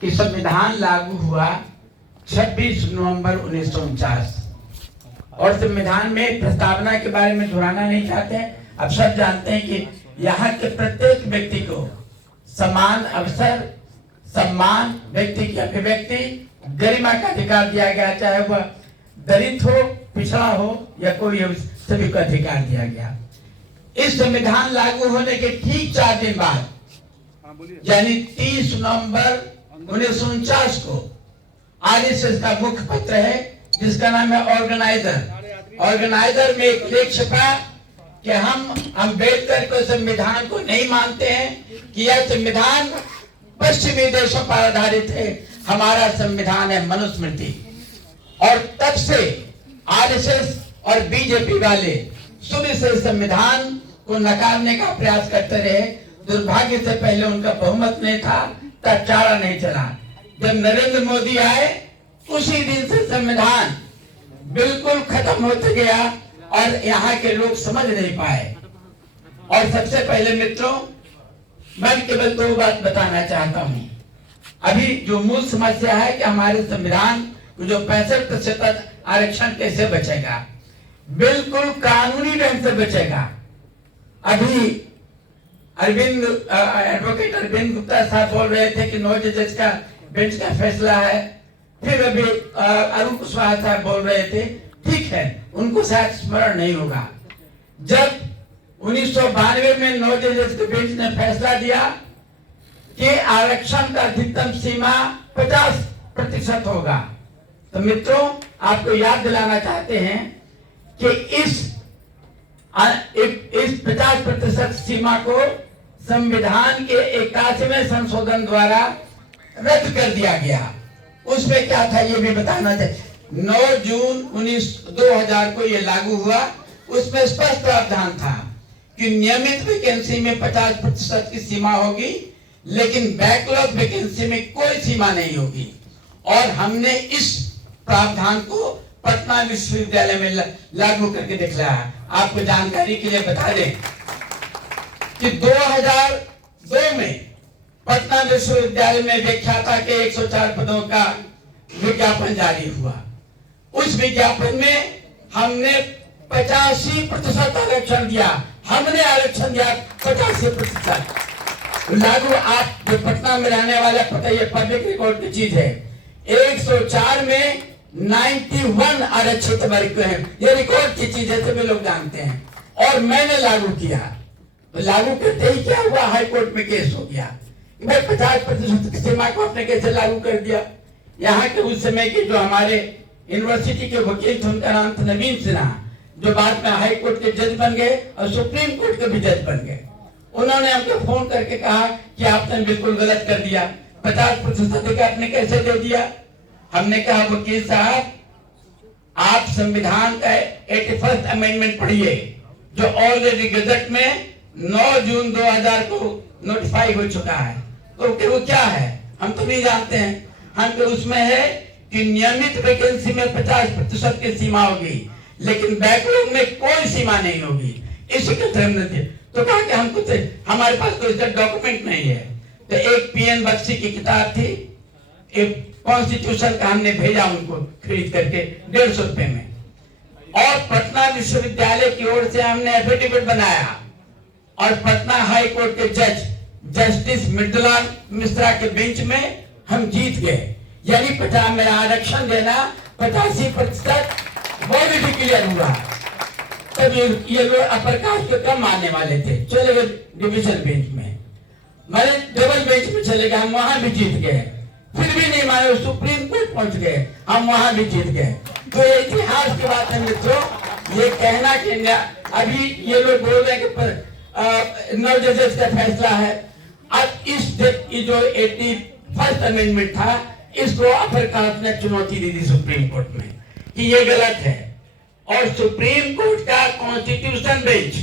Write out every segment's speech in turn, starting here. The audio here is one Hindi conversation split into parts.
कि संविधान लागू हुआ 26 नवंबर 1949 और संविधान में प्रस्तावना के बारे में दोहराना नहीं चाहते हैं। अब सब जानते हैं कि यहाँ के प्रत्येक व्यक्ति को समान अवसर, सम्मान, व्यक्ति की अभिव्यक्ति, गरिमा का अधिकार दिया गया, चाहे वह दलित हो, पिछड़ा हो या कोई, सभी को अधिकार दिया गया। इस संविधान लागू होने के ठीक 4 दिन बाद यानी 30 नवंबर 1949 को आरएसएस का मुख्य पत्र है जिसका नाम है ऑर्गेनाइजर में एक लेख छपा कि हम अम्बेडकर के संविधान को नहीं मानते हैं कि यह संविधान पश्चिमी देशों पर आधारित है, हमारा संविधान है मनुस्मृति। और तब से आरएसएस और बीजेपी वाले शुरू से संविधान को नकारने का प्रयास करते रहे। दुर्भाग्य से पहले उनका बहुमत नहीं था, तब चारा नहीं चला। जब नरेंद्र मोदी आए उसी दिन से संविधान बिल्कुल खत्म होते गया और यहाँ के लोग समझ नहीं पाए। और सबसे पहले मित्रों, मैं केवल 2 बात बताना चाहता हूँ। अभी जो मूल समस्या है कि हमारे संविधान को जो 65% आरक्षण कैसे बचेगा, बिल्कुल कानूनी ढंग से बचेगा। अभी एडवोकेट अरविंद गुप्ता साहब बोल रहे थे कि 9 जजेस का बेंच का फैसला है। फिर अभी अरुण कुशवाहा साहब बोल रहे थे, ठीक है, उनको शायद स्मरण नहीं होगा, जब 1992 में 9 जजेस के बेंच ने फैसला दिया कि आरक्षण का अधिकतम सीमा 50% होगा। तो मित्रों, आपको याद दिलाना चाहते हैं कि इस 50% सीमा को संविधान के 81वें संशोधन द्वारा रद्द कर दिया गया। उसमें क्या था ये भी बताना चाहिए। 9 जून 2000 को ये लागू हुआ। उसमें स्पष्ट प्रावधान था कि नियमित वैकेंसी में 50% की सीमा होगी, लेकिन बैकलॉग वैकेंसी में कोई सीमा नहीं होगी। और हमने इस प्रावधान को पटना विश्वविद्यालय में लागू करके दिखाया। आपको जानकारी के लिए बता दें कि 2002 में पटना विश्वविद्यालय में व्याख्याता के 104 पदों का विज्ञापन जारी हुआ। उस विज्ञापन में हमने 85% आरक्षण दिया। हमने आरक्षण दिया 85% लागू। आप जो पटना में रहने वाले पता, ये पब्लिक रिकॉर्ड की चीज है। 104 में 91 आरक्षित वर्ग हैं, ये रिकॉर्ड की चीज है, सभी लोग जानते हैं। और मैंने लागू किया, तो लागू करते ही क्या हुआ, हाई कोर्ट में केस हो गया। भाई 50% की सीमा को आपने कैसे लागू कर दिया। यहाँ के उस समय के जो हमारे यूनिवर्सिटी के वकील थे, उनका नाम था नवीन सिन्हा, जो बाद में हाई कोर्ट के जज बन गए और सुप्रीम कोर्ट के भी जज बन गए। उन्होंने हमको फोन करके कहा कि आपने बिल्कुल गलत कर दिया, 50% अधिकार आपने कैसे दे दिया। हमने कहा वकील साहब, आप संविधान का 81st अमेंडमेंट पढ़िए, जो ऑलरेडी गजट में 9 जून 2000 को नोटिफाई हो चुका है। तो वो क्या है हम तो नहीं जानते हैं। हम तो उसमें है कि नियमित वैकेंसी में 50% की सीमा होगी, लेकिन बैकलॉग में कोई सीमा नहीं होगी। इसी के हमने तो कहा कि हमको हमारे पास कोई डॉक्यूमेंट नहीं है। तो एक पीएन बख्शी की किताब थी, एक कॉन्स्टिट्यूशन का, हमने भेजा उनको खरीद करके 150 रुपए में। और पटना विश्वविद्यालय की ओर से हमने एफिडेविट बनाया और पटना हाई कोर्ट के जज जस्टिस मृदुला मिश्रा के बेंच में हम जीत गए। यानी 50 मेरा आरक्षण देना 85% वो भी डिक्लेयर हुआ। तब ये लोग अपर कास्ट को कम मानने वाले थे, चले गए डिवीजन बेंच में, मैंने डबल बेंच में चले गए, हम वहां भी जीत गए। फिर भी नहीं माने, सुप्रीम कोर्ट पहुंच गए, हम वहां भी जीत गए। तो ये इतिहास की बात है मित्रों। ये कहना कि अभी ये लोग बोल रहे हैं कि 9 जजेस का फैसला है। अब इस जो 81st अमेंडमेंट था, इसको अपर कास्ट ने चुनौती दी थी सुप्रीम कोर्ट में कि ये गलत है। और सुप्रीम कोर्ट का कॉन्स्टिट्यूशन बेंच,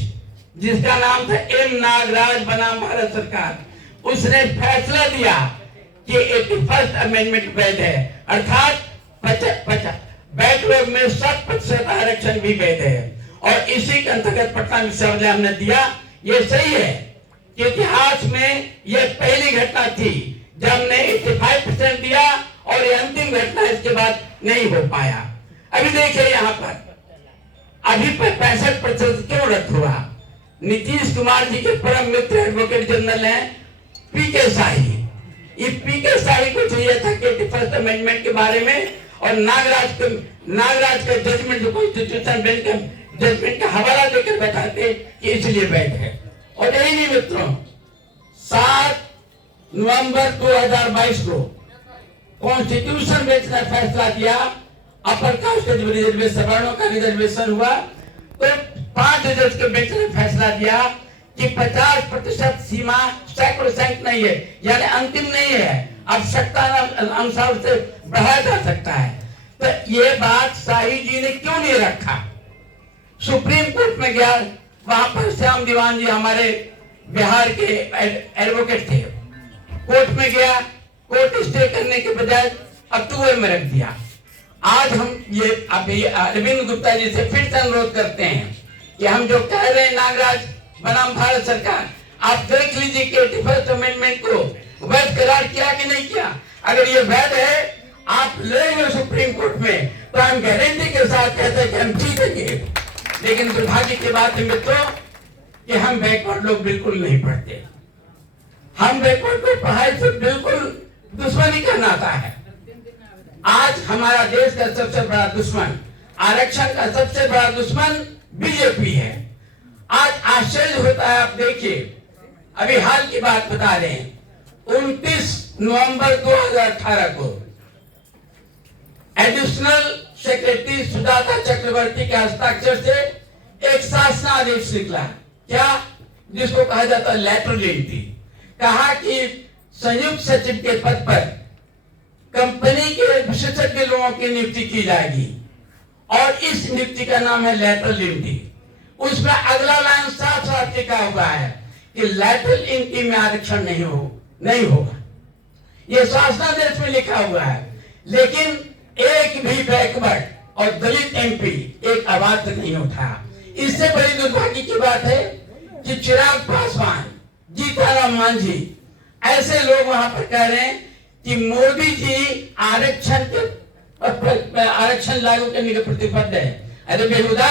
जिसका नाम था एम नागराज बनाम भारत सरकार, उसने फैसला दिया कि 81st अमेंडमेंट वैध है, अर्थात बैकलॉग में 60% आरक्षण भी वैध है। और इसी के अंतर्गत पटना विश्वविद्यालय हमने दिया। ये सही है कि इतिहास में यह पहली घटना थी जब हमने 85% नहीं हो पाया। अभी देखिए यहाँ पर अभी 65% क्यों रद्द हुआ? नीतीश कुमार जी के परम मित्र एडवोकेट जनरल हैं पीके शाही। ये पीके शाही को चाहिए था कि 81st अमेंडमेंट के बारे में और नागराज का जजमेंट जो कॉन्स्टिट्यूशन बेंच का जजमेंट का हवाला देकर बताते कि इसलिए वैध है। और यही नहीं मित्रों, 7 नवंबर 2022 को कॉन्स्टिट्यूशन बेंच ने फैसला किया, अपर कास्ट के रिजर्वेशन सवर्णों का रिजर्वेशन हुआ तो 5 जज के बेंच ने फैसला दिया कि 50% सीमा सैक्रोसैंक्ट नहीं है, यानी अंतिम नहीं है, आवश्यकता अनुसार से बढ़ाया जा सकता है। तो ये बात शाही जी ने क्यों नहीं रखा? सुप्रीम कोर्ट में गया, वहां पर श्याम दीवान जी हमारे बिहार के एडवोकेट थे, कोर्ट में गया, कोर्ट स्टे करने के बजाय अक्टूबर में रख दिया। आज हम ये अभी अरविंद गुप्ता जी से फिर से अनुरोध करते हैं कि हम जो कह रहे हैं नागराज बनाम भारत सरकार, आप देख लीजिए कि 81st अमेंडमेंट को वैध करार किया कि नहीं किया। अगर ये वैध है, आप लेंगे सुप्रीम कोर्ट में तो हम गारंटी के साथ कहते हैं कि हम जीतेंगे। लेकिन दुर्भाग्य की बात है मित्रों कि हम बैकवर्ड लोग बिल्कुल नहीं पढ़ते। हम बैकवर्ड को पढ़ाई से बिल्कुल दुश्मनी का नाता है। आज हमारा देश का सबसे बड़ा दुश्मन, आरक्षण का सबसे बड़ा दुश्मन बीजेपी है। आज आश्चर्य होता है, आप देखिए अभी हाल की बात बता रहे हैं, 29 नवंबर 2018 को एडिशनल सेक्रेटरी सुजाता चक्रवर्ती के हस्ताक्षर से एक शासनादेश निकला, क्या जिसको कहा जाता है लेटरल एंट्री। कहा कि संयुक्त सचिव के पद पर कंपनी के विशेषज्ञ लोगों की नियुक्ति की जाएगी और इस नियुक्ति का नाम है लेटरल एंट्री। उसमें अगला लाइन साफ साफ लिखा हुआ है कि लेटरल एंट्री में आरक्षण नहीं होगा। यह शासनादेश में लिखा हुआ है, लेकिन एक भी बैकवर्ड और दलित एमपी एक आवाज तक नहीं उठाया। इससे बड़ी दुर्भाग्य की बात है कि चिराग पासवान, जीताराम मांझी ऐसे लोग वहां पर कह रहे हैं कि मोदी जी आरक्षण लागू करने के प्रतिबद्ध है। अरे बेहुदा,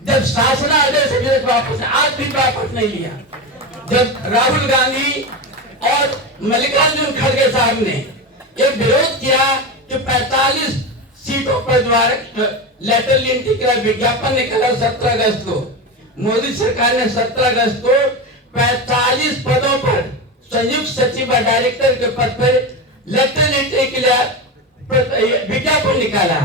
जब शासनादेश अभी तक वापस आज भी वापस नहीं लिया, जब राहुल गांधी और मल्लिकार्जुन खड़गे साहब ने ये विरोध किया कि 45 सीटों पर द्वारा लेटरल एंट्री का विज्ञापन निकला 17 अगस्त को, मोदी सरकार ने 17 अगस्त को 45 पदों पर संयुक्त सचिव और डायरेक्टर के पद पर लेटरल एंट्री के लिए विज्ञापन निकाला।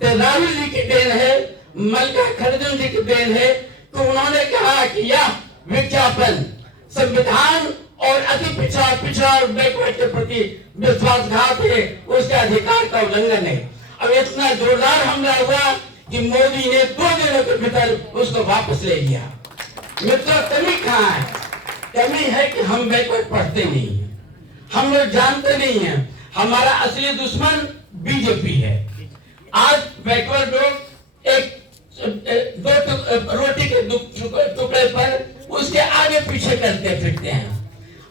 तो राहुल जी की देन है, मल्लिकार्जुन जी की देन है, तो उन्होंने कहा कि यह विज्ञापन संविधान और अति पिछड़ा और बैकवर्ड के प्रति विश्वासघात है, उसके अधिकार का उल्लंघन है। अब इतना जोरदार हमला हुआ कि मोदी ने 2 दिनों के भीतर उसको वापस ले लिया। मित्रों, कमी कहाँ है? कमी है कि हम बैकवर्ड पढ़ते नहीं है, हम लोग जानते नहीं है हमारा असली दुश्मन बीजेपी है। आज बैकवर्ड लोग एक 2 रोटी के टुकड़े पर उसके आगे पीछे करते फिरते हैं,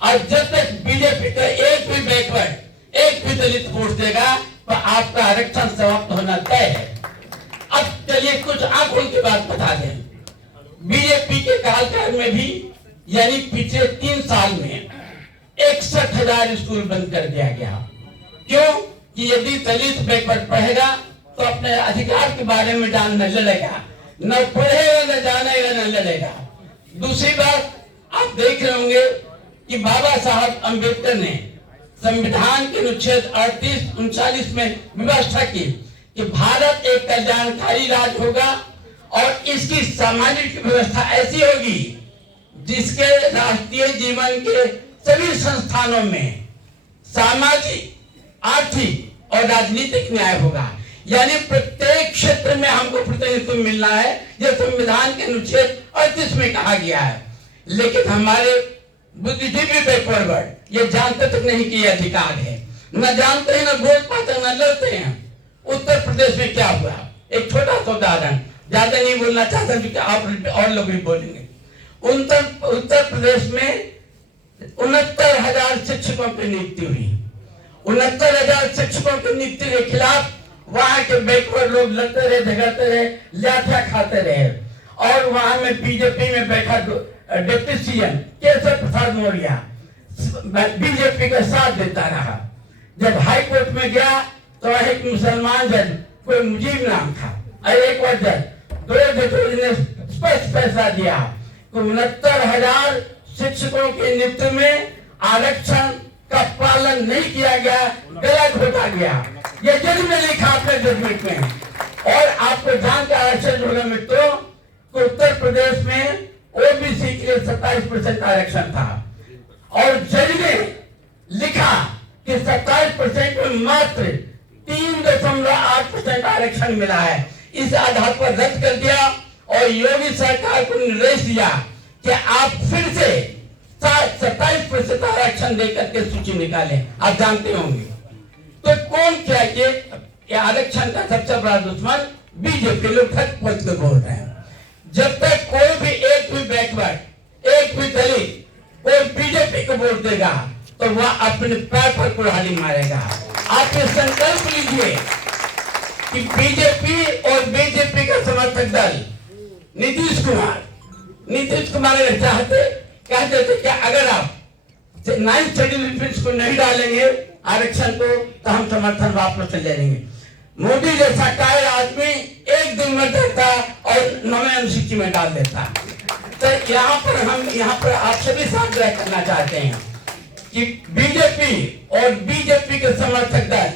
और जब तक बीजेपी का एक भी बैकवर्ड, एक भी दलित वोट देगा तो आपका आरक्षण समाप्त होना तय है। अब चलिए कुछ आंकड़ों की बात बता दें। बीजेपी के कार्यकाल में भी, यानी पिछले 3 साल में 61,000 स्कूल बंद कर दिया गया। क्यों? कि यदि दलित बैकवर्ड पढ़ेगा तो अपने अधिकार के बारे में जानने लड़ेगा, न पढ़ेगा न जानेगा न लड़ेगा। दूसरी बात, आप देख रहे होंगे कि बाबा साहब अंबेडकर ने संविधान के अनुच्छेद 38-39 में व्यवस्था की कि भारत एक कल्याणकारी राज्य होगा और इसकी सामाजिक व्यवस्था ऐसी होगी जिसके राष्ट्रीय जीवन के सभी संस्थानों में सामाजिक, आर्थिक और राजनीतिक न्याय होगा। यानी प्रत्येक क्षेत्र में हमको प्रतिनिधित्व मिलना है, यह संविधान के अनुच्छेद 38 में कहा गया है। लेकिन हमारे बुद्धिजीवी बैकवर्ड ये जानते तक नहीं कि यह अधिकार है, न जानते हैं, न बोल पाते, न लड़ते हैं। उत्तर प्रदेश में क्या हुआ? एक छोटा सा उदाहरण, ज्यादा नहीं बोलना चाहता क्योंकि आप और लोग भी बोलेंगे। उत्तर प्रदेश में 69,000 शिक्षकों की नियुक्ति हुई। 69,000 शिक्षकों की नियुक्ति के खिलाफ वहां के बैकवर्ड लोग लड़ते रहे, झगड़ते रहे, लाठियां खाते रहे। और वहां में बीजेपी में बैठा deputy CM Keshav Prasad Maurya BJP का साथ देता रहा। जब हाई कोर्ट में गया तो एक मुसलमान जज, कोई मुजीब नाम था, और एक और जज, दो जजों ने स्पष्ट फैसला दिया कि 69,000 शिक्षकों के नियुक्ति में आरक्षण का पालन नहीं किया गया, गलत होता गया। ये जज ने लिखा अपने जजमेंट में। और आपको जानकर आरक्षण होगा मित्रों, उत्तर प्रदेश में ओबीसी के लिए 27% आरक्षण था, और जज ने लिखा कि 27% में मात्र 3.8% आरक्षण मिला है। इस आधार पर रद्द कर दिया और योगी सरकार को निर्देश दिया कि आप फिर से 27% आरक्षण देकर के सूची निकालें। आप जानते होंगे तो कौन क्या ये आरक्षण का सबसे बड़ा दुश्मन बीजेपी लोग बोल रहे हैं। जब तक कोई भी एक भी बैकवर्ड, एक भी दलित कोई बीजेपी को वोट देगा तो वह अपने पैर पर कुल्हाड़ी मारेगा। आप ये संकल्प लीजिए कि बीजेपी और बीजेपी का समर्थक दल नीतीश कुमार अगर चाहते कहते थे कि अगर आप 9th शेड्यूल को नहीं डालेंगे आरक्षण को तो हम समर्थन वापस ले लेंगे। मोदी जैसा कायर आदमी एक दिन में देता और 9वें अनुसूची में डाल देता। तो यहाँ पर आपसे भी आग्रह करना चाहते हैं कि बीजेपी और बीजेपी के समर्थक दल,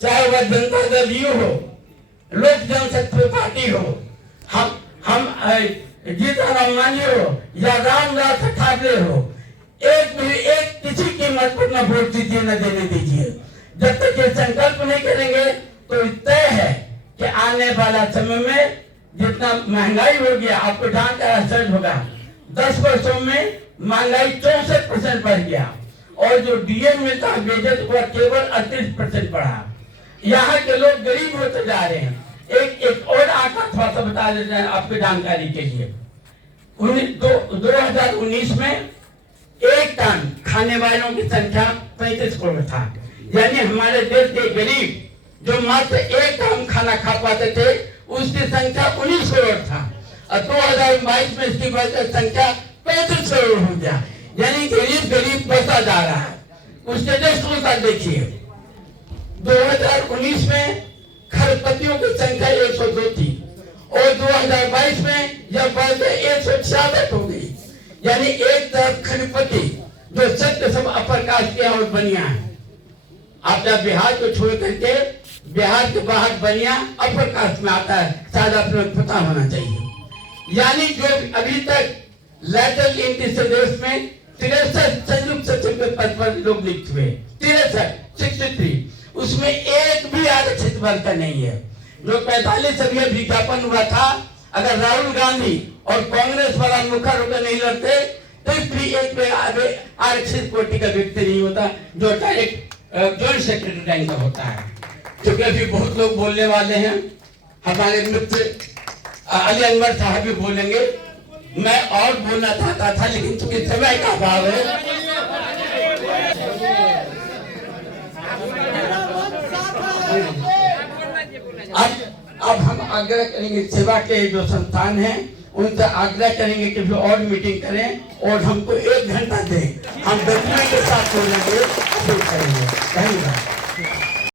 चाहे वह जनता दल यू हो, लोक जनशक्ति पार्टी हो, हम जीतन मांझी हो या रामदास ठाकरे हो, एक किसी कीमत पर न वोट दीजिए, न देने दीजिए। जब तक ये संकल्प नहीं करेंगे तो तय है कि आने वाला समय में जितना महंगाई होगी, आपको जानकर आश्चर्य होगा, 10 वर्षों में महंगाई 64% बढ़ गया, और जो डीएम मिलता है बेजत हुआ केवल 38% बढ़ा। यहाँ के लोग गरीब होते जा रहे हैं। एक और आंकड़ा थोड़ा सा बता देते हैं आपकी जानकारी के लिए। 2019 में 1 टन खाने वालों की संख्या 35 करोड़ था। यानी हमारे देश के गरीब जो मात्र 1 टन खाना खा पाते थे उसकी संख्या 19 करोड़ था, और 2022 में इसकी संख्या 35 करोड़ हो गया। यानी गरीब बढ़ता जा रहा है। उसके जस्ट उल्टा देखिए, 2019 में खरपतियों की संख्या 102 थी और 2022 में यह बढ़कर 166 हो गई। यानी एक तरफ खरपति जो सत्य सब अपर कास्ट किया और बनिया है। आप जब बिहार को छोड़ करके बिहार के बाहर बनिया अपर कास्ट में आता है, शायद आपको पता होना चाहिए। यानी जो अभी तक लेटरल एंट्री से देश में 63 संयुक्त सचिव के पद पर लोग नियुक्त हुए, 63, उसमें एक भी आरक्षित वर्ग का नहीं है। जो 45 अभी विज्ञापन हुआ था, अगर राहुल गांधी और कांग्रेस वाला मुखर होकर नहीं लड़ते तो भी एक में आरक्षित कोटि का व्यक्ति नहीं होता जो डायरेक्ट जॉइंट सेक्रेटरी रैंक का होता है। क्योंकि अभी बहुत लोग बोलने वाले हैं, हमारे मित्र अली अनवर साहब भी बोलेंगे। मैं और बोलना चाहता था लेकिन चूंकि समय का अभाव है, अब हम आग्रह करेंगे सेवा के जो संस्थान हैं उनसे आग्रह करेंगे कि और मीटिंग करें और हमको 1 घंटा दें, हम डॉक्यूमेंट के साथ बोलेंगे, करेंगे। धन्यवाद।